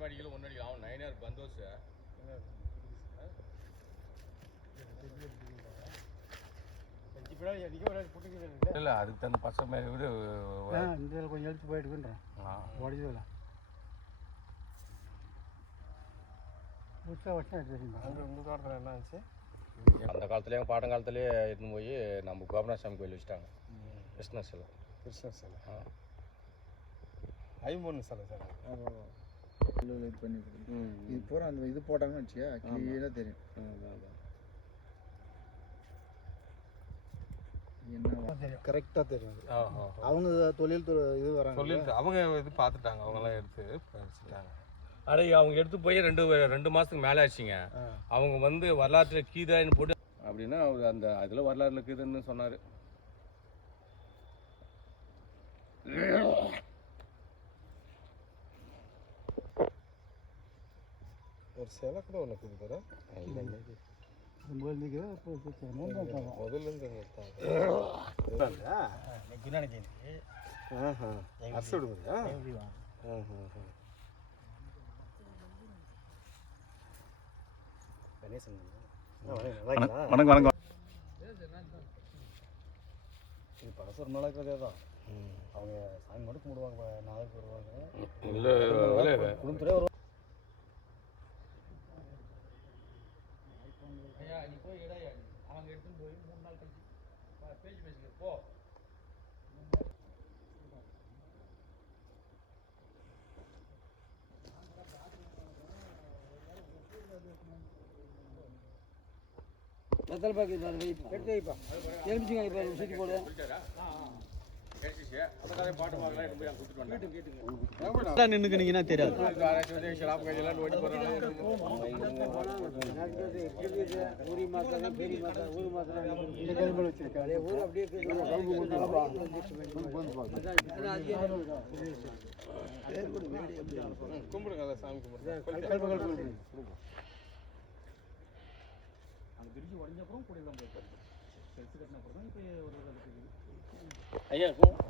தலைப்பாடிகளும் ஒன்று அடிக்கலாம் அவன் நைனார் பந்தோஸ் இல்லை அதுக்கு தகுந்த பசங்க மேலே விட இந்த கொஞ்சம் எழுத்து போயிட்டுக்குன்றேன் ஆச்சு அந்த காலத்துலேயே பாட்டங்காலத்துலேயே எடுத்துன்னு போய் நம்ம கோபநாசாமி கோயில் வச்சுட்டாங்க. கிருஷ்ணசில் கிருஷ்ணர் சிலை. ஐம்பொன்னு சிலை. சார் இது பண்ணி இது பூரா அந்த இது போட்டாங்கன்னு வச்சியா கிளியராக தெரியும். என்ன கரெக்டாக தெரியும். அவங்க தொழில் இது வராங்க சொல்லிட்டு அவங்க இது பார்த்துட்டாங்க அவங்கெல்லாம் எடுத்து வச்சுட்டாங்க. அடே அவங்க எடுத்து போய் ரெண்டு ரெண்டு மாதத்துக்கு மேலே ஆச்சுங்க. அவங்க வந்து வரலாற்றில் கீதான்னு போட்டு அப்படின்னா அவர் அந்த அதில் வரலாறுல இருக்குதுன்னு சொன்னார். ஒரு சிலை கூட ஒன்று விடுமுறையா வணக்கம். வணக்கம் இது பழசு ஒரு நாளாக கதையாக தான் அவங்க சாமி மட்டும் கும்பிடுவாங்க நாளைக்கு வருவாங்க. இல்லை குடும்பத்திலே வருவாங்க. போய் இடையா அவங்க எடுத்துன்னு போய் மூணு நாள் கழிச்சு. பேச்சு பேசுங்க போ. வெத்தலை பாக்கி எடுத்து வைப்பா. எலுமிச்சிங்க இப்போ சுற்றி போடு கேட்டுச்சு அந்த தெரியாது. கும்பிடுங்க சாமி கும்பிடுங்க கையெல்லாம்